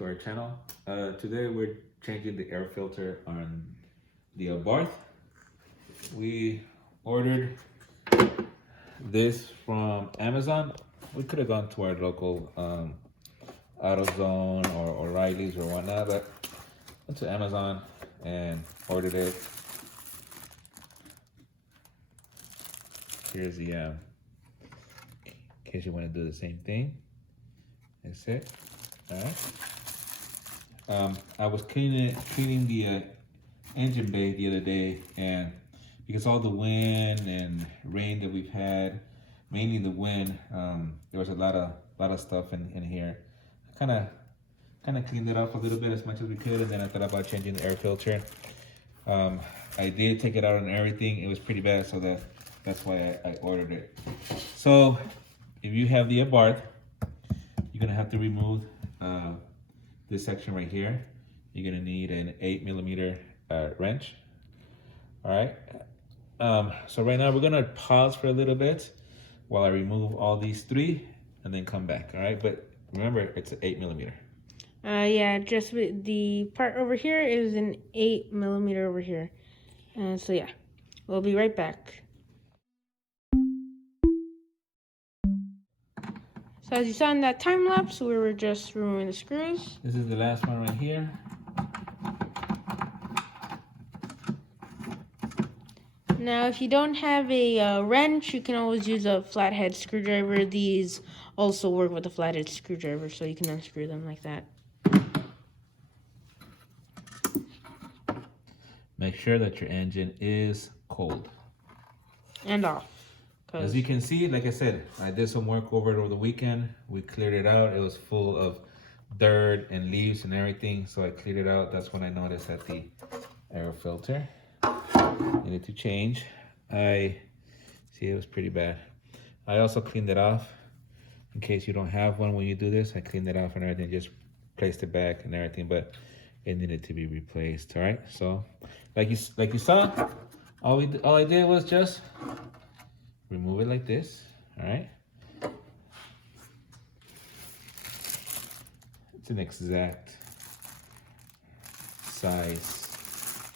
to our channel. Today we're changing the air filter on the Abarth. We ordered this from Amazon. We could have gone to our local AutoZone or O'Reilly's or whatnot, but went to Amazon and ordered it. Here's the in case you want to do the same thing. That's it. All right. I was cleaning the engine bay the other day, and because all the wind and rain that we've had, mainly the wind, there was a lot of stuff in here. I kind of cleaned it up a little bit as much as we could, and then I thought about changing the air filter. I did take it out and everything. It was pretty bad, so that's why I ordered it. So if you have the Abarth, you're gonna have to remove this section right here. You're gonna need an 8mm wrench. All right. So right now we're gonna pause for a little bit while I remove all these three and then come back. All right, but remember it's an 8mm. Yeah, just the part over here is an 8mm over here. So yeah, we'll be right back. So as you saw in that time lapse, we were just removing the screws. This is the last one right here. Now, if you don't have a wrench, you can always use a flathead screwdriver. These also work with a flathead screwdriver, so you can unscrew them like that. Make sure that your engine is cold. And off. As you can see, like I said, I did some work over it over the weekend. We cleared it out. It was full of dirt and leaves and everything, so I cleared it out. That's when I noticed that the air filter needed to change. I see it was pretty bad. I also cleaned it off in case you don't have one when you do this. I cleaned it off and everything, just placed it back and everything, but it needed to be replaced. All right, so like you saw, all I did was just remove it like this. All right, it's an exact size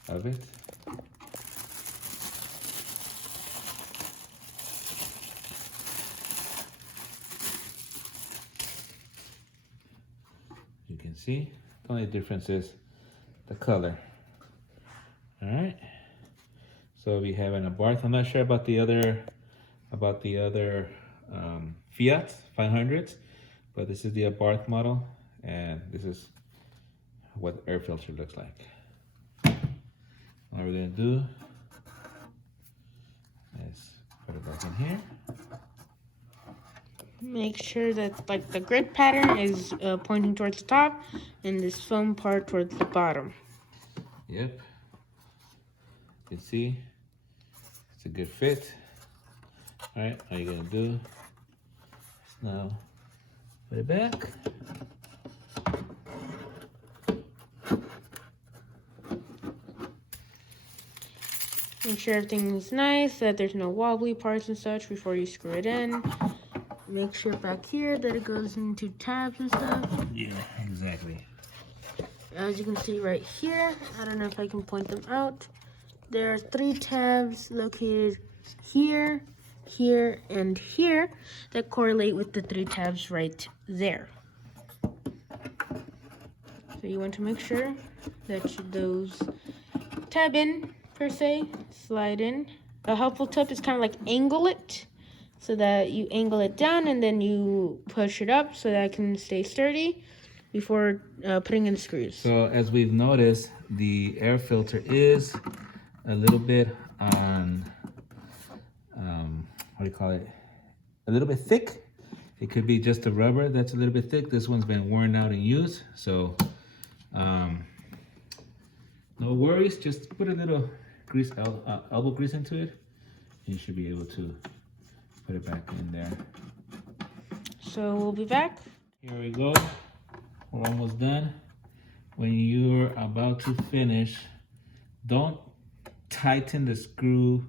of it. You can see the only difference is the color. All right, so we have an Abarth. I'm not sure about the other Fiat 500s, but this is the Abarth model, and this is what the air filter looks like. What we're gonna do is put it back in here. Make sure that like the grid pattern is pointing towards the top and this foam part towards the bottom. Yep. You can see it's a good fit. All right, all you're gonna do is now put it back. Make sure everything is nice, that there's no wobbly parts and such before you screw it in. Make sure back here that it goes into tabs and stuff. Yeah, exactly. As you can see right here, I don't know if I can point them out. There are 3 tabs located here, here, and here that correlate with the 3 tabs right there. So you want to make sure that those tab in, per se, slide in. A helpful tip is kind of like angle it, so that you angle it down and then you push it up so that it can stay sturdy before putting in the screws. So as we've noticed, the air filter is a little bit on, what do you call it? A little bit thick. It could be just the rubber that's a little bit thick. This one's been worn out and used, so no worries. Just put a little grease, elbow grease into it, and you should be able to put it back in there. So we'll be back. Here we go. We're almost done. When you're about to finish, don't tighten the screw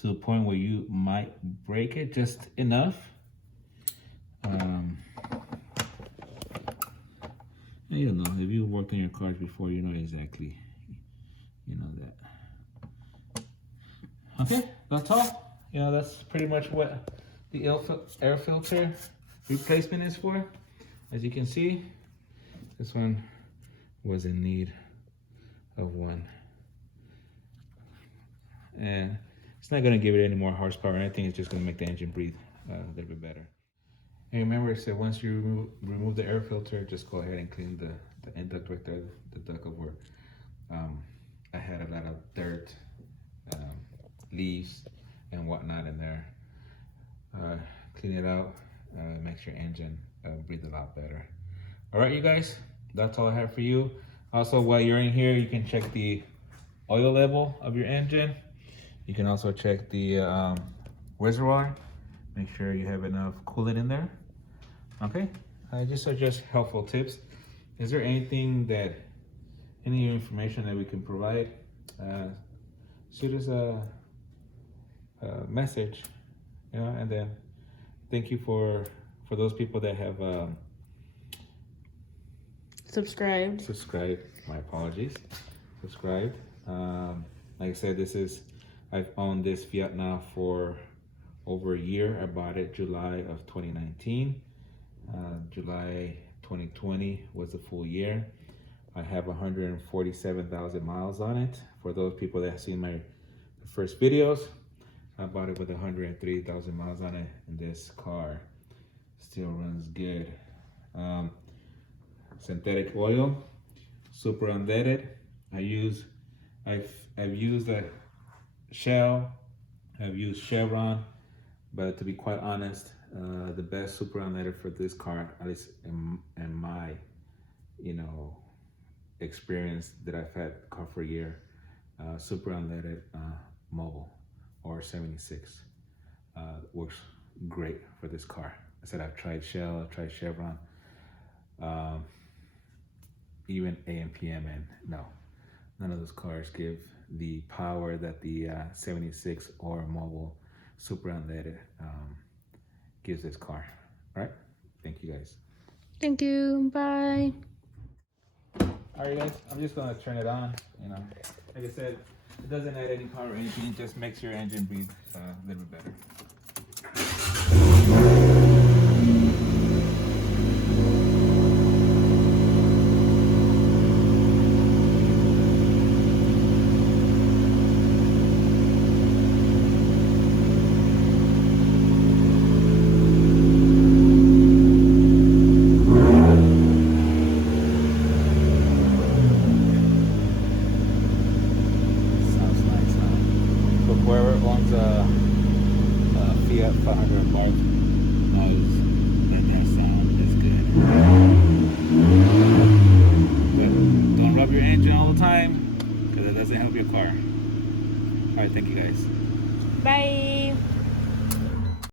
to the point where you might break it, just enough. And you know, if you worked on your cars before, you know exactly, you know that. Okay, that's all. You know, that's pretty much what the air filter replacement is for. As you can see, this one was in need of one. And it's not going to give it any more horsepower or anything. It's just going to make the engine breathe a little bit better. And remember, so once you remove the air filter, just go ahead and clean the end duct right there, the duct of where I had a lot of dirt, leaves, and whatnot in there. Clean it out, makes your engine breathe a lot better. All right, you guys, that's all I have for you. Also, while you're in here, you can check the oil level of your engine. You can also check the reservoir. Make sure you have enough coolant in there. Okay, just are just helpful tips. Is there anything that, any information that we can provide? Shoot us a message, you know, and then thank you for those people that have Subscribed. My apologies. Subscribed. Like I said, I've owned this Fiat now for over a year. I bought it July of 2019. July 2020 was the full year. I have 147,000 miles on it. For those people that have seen my first videos, I bought it with 103,000 miles on it, and this car still runs good. Synthetic oil, super unleaded. I've used a Shell, I've used Chevron, but to be quite honest, the best super unleaded for this car, at least in my, you know, experience that I've had the car for a year, super unleaded Mobile or 76 works great for this car. I said I've tried Shell, I've tried Chevron, even AMPM, and no, none of those cars give the power that the 76 or Mobile super unleaded gives this car. All right, thank you guys. Thank you. Bye. All right, guys, I'm just gonna turn it on. You know, like I said, it doesn't add any power or anything. It just makes your engine breathe a little bit better. Whoever owns a Fiat 500 Abarth knows that sound is good. But don't rub your engine all the time, because it doesn't help your car. Alright, thank you guys. Bye.